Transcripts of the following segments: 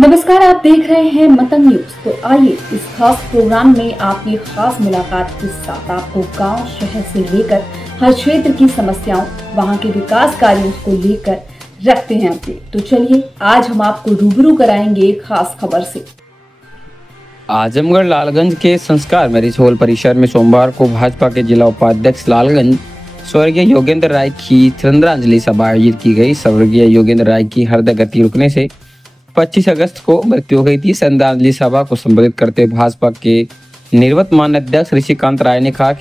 नमस्कार, आप देख रहे हैं मतंग न्यूज। तो आइए इस खास प्रोग्राम में आपकी खास मुलाकात के साथ आपको गांव शहर से लेकर हर क्षेत्र की समस्याओं, वहां के विकास कार्यों को लेकर रखते हैं अपडेट। तो चलिए आज हम आपको रूबरू कराएंगे एक खास खबर से। आजमगढ़ लालगंज के संस्कार मैरिज हॉल परिसर में सोमवार को भाजपा के जिला उपाध्यक्ष लालगंज स्वर्गीय योगेंद्र राय की श्रद्धांजलि सभा आयोजित की गई। स्वर्गीय योगेंद्र राय की हृदय गति रुकने से 25 अगस्त को मृत्यु हो गई थी। श्रद्धांजलि सभा को संबोधित करते हुए भाजपा के निवर्तमान अध्यक्ष ऋषिकांत राय ने कहा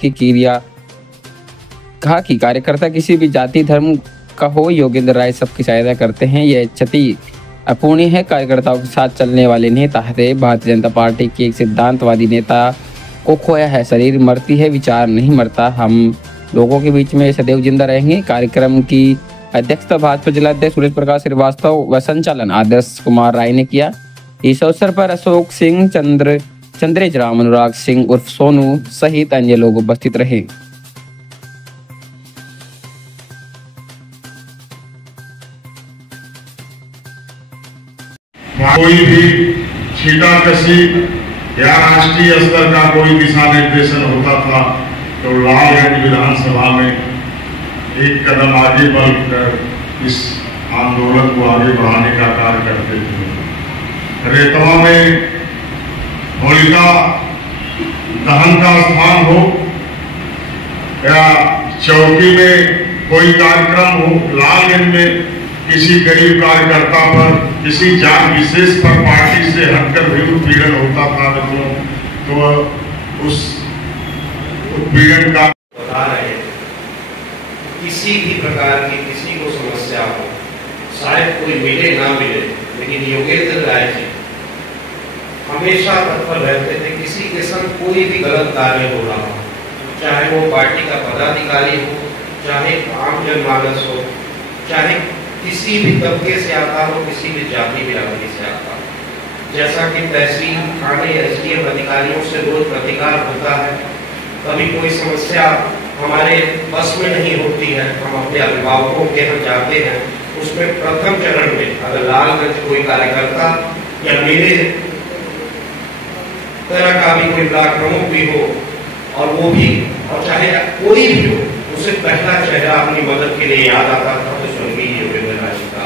कि कार्यकर्ता किसी भी जाति धर्म का हो, योगेंद्र राय सबकी सहायता करते हैं। यह क्षति अपूर्णीय है। कार्यकर्ताओं के साथ चलने वाले नेता थे। भारतीय जनता पार्टी के एक सिद्धांतवादी नेता को खोया है। शरीर मरती है, विचार नहीं मरता। हम लोगों के बीच में सदैव जिंदा रहेंगे। कार्यक्रम की अध्यक्षता भाजपा जिला अध्यक्ष सूरज प्रकाश श्रीवास्तव व संचालन आदर्श कुमार राय ने किया। इस अवसर पर अशोक सिंह, चंद्रेज राम, अनुराग सिंह उर्फ सोनू सहित अन्य लोग उपस्थित रहे। कोई भी छीटाकशी या राष्ट्रीय स्तर का कोई दिशा निर्देशन होता था तो लालगंज विधानसभा में एक कदम आगे बढ़कर इस आंदोलन को आगे बढ़ाने का कार्य करते थे। रेतवा में होलिका दहन का स्थान हो या चौकी में कोई कार्यक्रम हो, लालगंज में किसी गरीब कार्यकर्ता पर, किसी जात विशेष पर पार्टी से हटकर भी उत्पीड़न होता था तो उस उत्पीड़न का बता रहे किसी भी प्रकार की किसी को समस्या हो, शायद कोई मिले ना मिले, लेकिन योगेंद्र राय जी हमेशा तत्पर रहते थे। किसी के संग कोई भी गलत कार्य हो रहा हो, चाहे वो पार्टी का पदाधिकारी हो, चाहे आम जनमानस हो, चाहे किसी भी तबके से आता हो, किसी भी जाति बिरादरी से आता हो। जैसा कि तहसील, थाने, एसडीएम अधिकारियों से रोज प्रतिकार होता है, कभी कोई समस्या हमारे बस में नहीं होती है, हम अपने अभिभावकों के यहाँ जाते हैं। उसमें प्रथम चरण में अगर लालगंज कोई कार्यकर्ता या मेरे तरह का भी कोई ब्लॉक प्रमुख भी हो और वो भी, और चाहे कोई भी हो, उसे पहला चेहरा अपनी मदद के लिए याद आता था तो स्वर्गीय योगेंद्र राय जी का।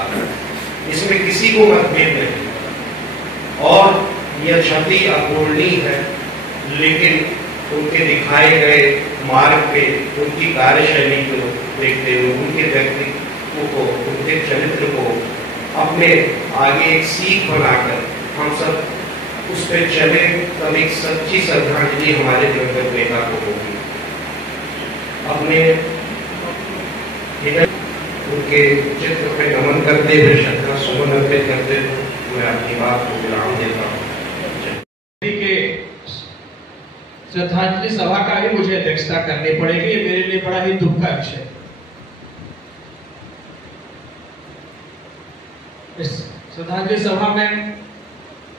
इसमें किसी को मतभेद नहीं और यह क्षति अपूर्णीय है, लेकिन उनके दिखाए गए मार्ग पे, उनकी कार्यशैली को देखते हुए, उनके व्यक्तित्व को, उनके चरित्र को अपने आगे एक सीख बनाकर हम सब उस पर चले, तब एक सच्ची श्रद्धांजलि हमारे दिवंगत नेता को होगी। अपने उनके चित्र पे नमन करते हुए, श्रद्धा सुमन अर्पित करते हुए मैं अपनी बात को विराम देता हूँ। श्रद्धांजलि सभा का ही मुझे अध्यक्षता करनी पड़ेगी। ये मेरे लिए बड़ा ही दुख का विषय। इस श्रद्धांजलि सभा में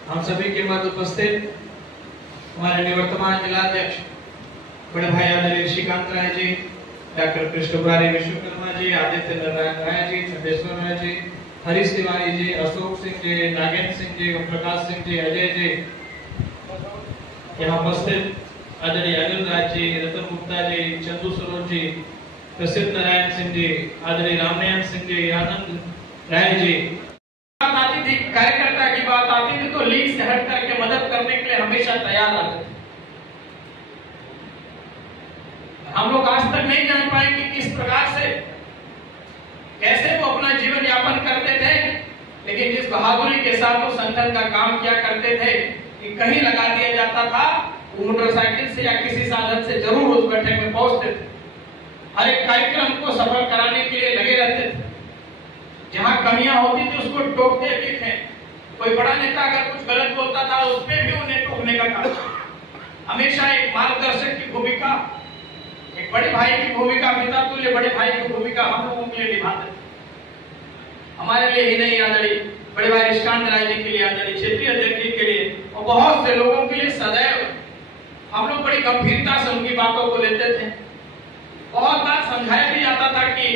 हम सभी के मध्य उपस्थित हमारे निवर्तमान जिलाध्यक्ष बड़े भाई आदरणीय ऋषिकांत राय जी, डॉक्टर कृष्ण मुरारी विश्वकर्मा जी, आदित्य नारायण राय जी, चंदेश्वर राय जी, हरीश तिवारी जी, अशोक सिंह जी, नागेंद्र सिंह जी, प्रकाश सिंह जी, अजय जी, यहाँ उपस्थित आदरणीय अनिल राज जी, रतन गुप्ता जी, चंदू सरोज जी, प्रसिद्ध नारायण सिंह जी, आदरणीय रामनारायण सिंह जी, आनंद राय जी। बात आती थी, कार्यकर्ता की बात आती थी तो लीग से हट करके मदद करने के लिए हमेशा तैयार रहते थे। हम लोग आज तक नहीं जान पाए कि किस प्रकार से, कैसे वो अपना जीवन यापन करते थे, लेकिन जिस बहादुरी के साथ वो संगठन का काम किया करते थे कि कहीं लगा दिया जाता था, वो मोटरसाइकिल से या किसी साधन से जरूर उस बैठक में पहुंचते थे। हर एक कार्यक्रम को सफल कराने के लिए लगे रहते थे। जहां कमियां होती थी उसको टोकते थे। कोई बड़ा नेता अगर कुछ गलत बोलता था उस पर भी उन्हें टोकने का काम। हमेशा एक मार्गदर्शक की भूमिका, एक बड़े भाई की भूमिका, पिता तुल्य बड़े भाई की भूमिका हम लोगों के लिए निभाते थे। हमारे लिए ही नहीं, आदरणीय बड़े भाई ऋषिकांत राय जी के लिए, आदरणीय क्षेत्रीय अध्यक्ष जी के लिए और बहुत से लोगों के लिए सदैव हम लोग बड़ी गंभीरता से उनकी बातों को लेते थे। बहुत बार समझाया भी जाता था कि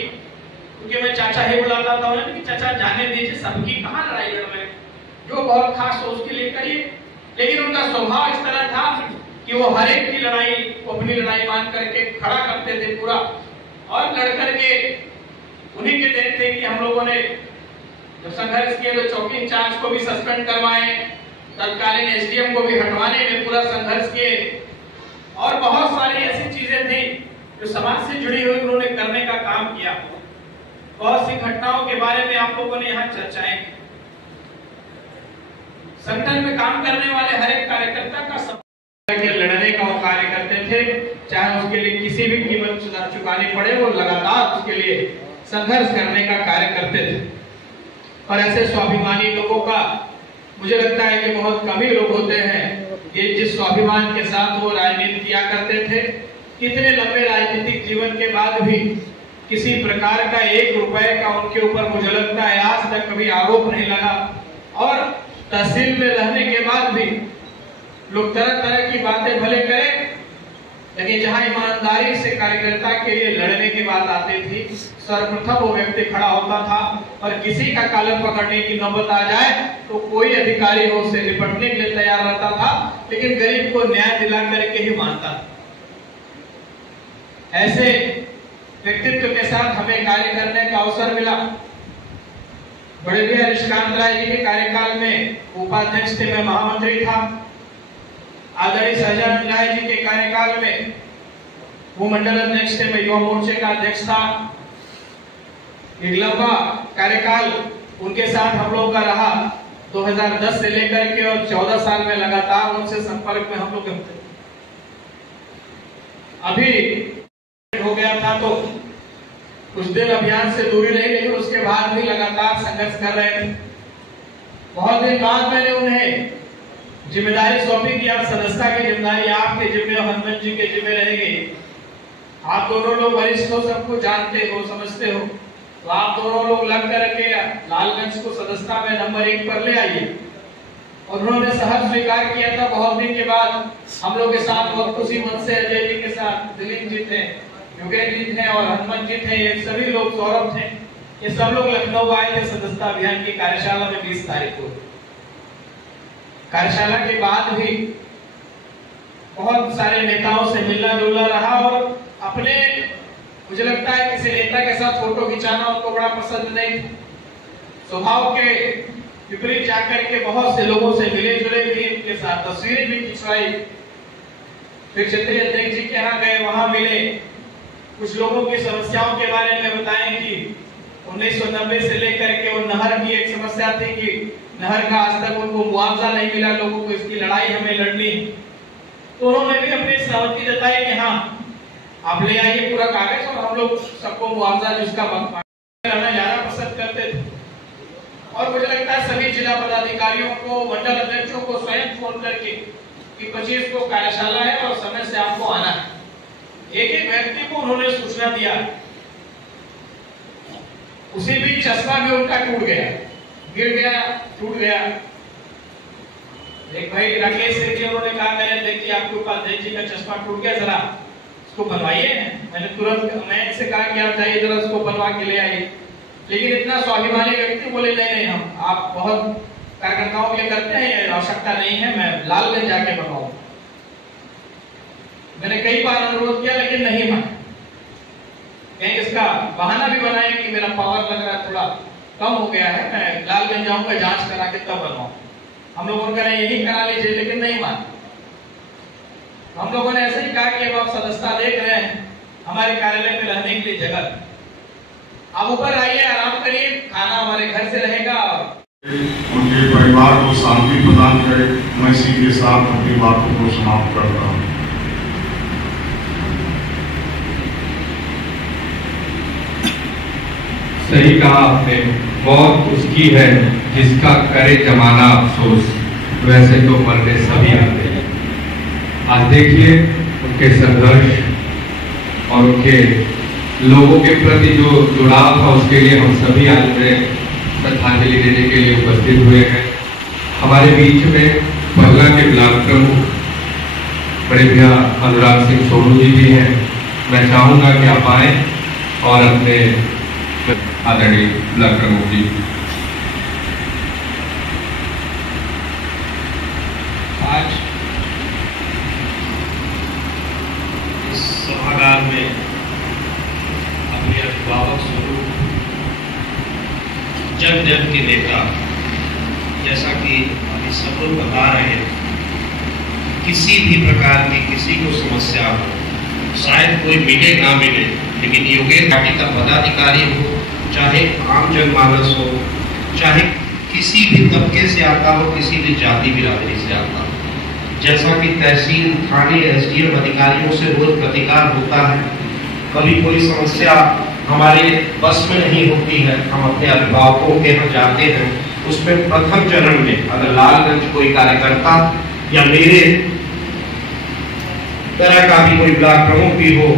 मैं चाचा ही बुलाता था, चाचा जाने दीजिए, सबकी कहाँ लड़ाई लड़ रहे, जो बहुत खास हो उसके लिए करिए, लेकिन उनका स्वभाव इस तरह था कि वो हर एक की लड़ाई को अपनी लड़ाई मान करके खड़ा करते थे पूरा, और लड़ करके उन्हीं के देन थे कि हम लोगों ने जब संघर्ष किए तो चौकी इंचार्ज को भी सस्पेंड करवाए, तत्कालीन एसडीएम को भी हटवाने में पूरा संघर्ष किए, और बहुत सारी ऐसी चीजें थी जो समाज से जुड़ी हुई उन्होंने करने का काम किया। बहुत सी घटनाओं के बारे में आप लोगों ने यहाँ चर्चाएं की। संगठन में काम करने वाले हर एक कार्यकर्ता का लड़ने का वो कार्य करते थे, चाहे उसके लिए किसी भी कीमत चुकानी पड़े, वो लगातार उसके लिए संघर्ष करने का कार्य करते थे। और ऐसे स्वाभिमानी लोगों का मुझे लगता है कि बहुत कम ही लोग होते हैं ये जिस स्वाभिमान के साथ वो राजनीति किया करते थे। कितने लंबे राजनीतिक जीवन के बाद भी किसी प्रकार का 1 रुपए का उनके ऊपर मुझे लगता है आज तक कभी आरोप नहीं लगा, और तहसील में रहने के बाद भी लोग तरह तरह की बातें भले करें, लेकिन जहां ईमानदारी से कार्यकर्ता के लिए लड़ने की बात आती थी, सर्वप्रथम वो व्यक्ति खड़ा होता था, और किसी का कॉलर पकड़ने की नौबत आ जाए तो कोई अधिकारी हो उससे निपटने के लिए तैयार रहता था, लेकिन गरीब को न्याय दिला करके ही मानता था। ऐसे व्यक्तित्व के साथ हमें कार्य करने का अवसर मिला। बड़े भैया निष्कांत राय जी के कार्यकाल में उपाध्यक्ष थे, मैं महामंत्री था। आदरणीय सहजानंद राय जी के कार्यकाल में वो मंडल अध्यक्ष थे, मैं युवा मोर्चे का अध्यक्ष था। एक लंबा कार्यकाल उनके साथ हम लोग का रहा, 2010 से लेकर के, और 14 साल में लगातार उनसे संपर्क में हम लोग थे। अभी हो गया था तो कुछ दिन अभियान से दूरी रही, लेकिन उसके बाद भी लगातार संघर्ष कर रहे थे। बहुत दिन बाद मैंने उन्हें जिम्मेदारी सौंपी कि आप सदस्यता की जिम्मेदारी आपके जिम्मे और हनुमान जी के जिम्मे रहेगी। आप दोनों लोग वरिष्ठ हो, सबको जानते हो, समझते हो, तो आप दोनों लोग लग करके लालगंज को सदस्यता में नंबर 1 पर ले आइए। और उन्होंने सहज स्वीकार किया था। बहुत दिन के बाद हम लोग के साथ बहुत खुशी मन से अजय जी के साथ दिलीप जी थे, योगेश जी थे और हनुमान जी थे, ये सभी लोग, सौरभ थे, ये सब लोग लखनऊ आए थे सदस्यता अभियान की कार्यशाला में 20 तारीख को। कार्यशाला के बाद भी बहुत सारे नेताओं से मिलना जुलना रहा, और अपने मुझे लगता है किसी नेता के साथ फोटो खिंचाना उनको बड़ा पसंद नहीं। स्वभाव के विपरीत जाकर के बहुत से लोगों से मिले जुले भी, उनके साथ तस्वीरें भी खिंचवाई। फिर क्षेत्रीय अध्यक्ष जी के यहाँ गए, वहां मिले, कुछ लोगों की समस्याओं के बारे में बताएं कि 1990 से लेकर के वो नहर की एक समस्या थी कि नहर का आज तक उनको मुआवजा नहीं मिला, लोगों को इसकी लड़ाई हमें लड़नी। तो उन्होंने भी अपनी सहमति जताई कि हाँ आप ले आइए पूरा कागज, और हम लोग सबको मुआवजा जिसका करना ज्यादा पसंद करते थे। और मुझे लगता है सभी जिला पदाधिकारियों को, मंडल अध्यक्षों को स्वयं फोन करके कि 25 को कार्यशाला है और समय से आपको आना है। एक एक व्यक्ति को उन्होंने सूचना दिया। उसी बीच चश्मा भी उनका टूट गया, गिर गया, टूट गया। एक भाई राकेश सिंह जी, उन्होंने कहा मैंने देखिए आपके उपाध्यक्ष जी का चश्मा टूट गया, जरा इसको बनवाइए। मैंने तुरंत मैं से कहा कि आप जाइए जरा इसको बनवा के ले आइए। लेकिन इतना स्वाभिमानी व्यक्ति बोले नहीं, हम आप बहुत कार्यकर्ताओं के लिए करते हैं, आवश्यकता नहीं है, मैं लालगंज जाके बनवाऊं। मैंने कई बार अनुरोध किया लेकिन नहीं माना। कहीं इसका बहाना भी बनाए कि मेरा पावर लग रहा है, थोड़ा कम हो गया है, मैं लालगंज जाऊंगा, जांच करा के तब बनवाऊं। हम लोगों ने यही करा लीजिए, लेकिन नहीं माना। हम लोगों ने ऐसे ही कहा कि अब आप सदस्यता देख रहे हैं, हमारे कार्यालय में रहने के लिए जगह, आप ऊपर आइए, आराम करिए, खाना हमारे घर से रहेगा। उनके परिवार को शांति प्रदान करे। मैं इसी के साथ अपनी बातों को समाप्त करता हूँ। सही कहा आपने, मौत उसकी है जिसका करे जमाना अफसोस, वैसे तो मरने सभी आते हैं। आज देखिए उनके संघर्ष और उनके लोगों के प्रति जो जुड़ाव था, उसके लिए हम सभी आज में श्रद्धांजलि देने के लिए उपस्थित हुए हैं। हमारे बीच में पहला के ब्लॉक प्रमुख बड़े भैया अनुराग सिंह सोनू जी भी हैं। मैं चाहूँगा कि आप आए और अपने आदरणीय ब्लॉक प्रमुख जी। कि सब लोग बता रहे हैं किसी भी प्रकार की किसी को समस्या हो, शायद कोई मिले ना मिले, लेकिन योगेंद्र पार्टी का पदाधिकारी हो, चाहे आम जनमानस हो, चाहे किसी भी तबके से आता हो, किसी भी जाति बिरादरी से आता हो, जैसा कि तहसील, थाने, एसडीएम अधिकारियों से रोज प्रतिकार होता है, कभी कोई समस्या हमारे बस में नहीं होती है, हम अपने अभिभावकों के यहाँ जाते हैं, उसमें प्रथम चरण में अगर लालगंज कोई कार्यकर्ता या मेरे तरह का भी कोई ब्लॉक प्रमुख भी हो,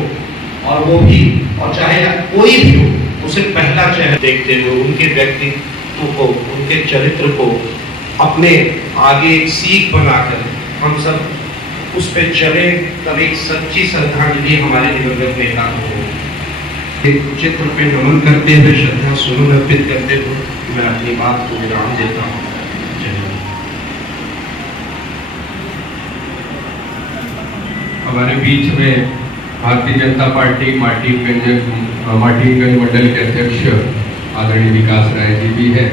और वो भी और चाहे कोई भी हो, उसे पहला चेहरा देखते हुए उनके व्यक्तित्व को, उनके चरित्र को अपने आगे एक सीख बनाकर हम सब उस पे चले, तब एक सच्ची श्रद्धांजलि हमारे दिवंगत नेता को एक चित्र पे नमन करते हुए, श्रद्धा सुमन अर्पित करते हुए मैं अपनी बात को विराम देता हूँ। हमारे बीच में भारतीय जनता पार्टी मार्टिनगंज मंडल के अध्यक्ष आदरणीय विकास राय जी भी है।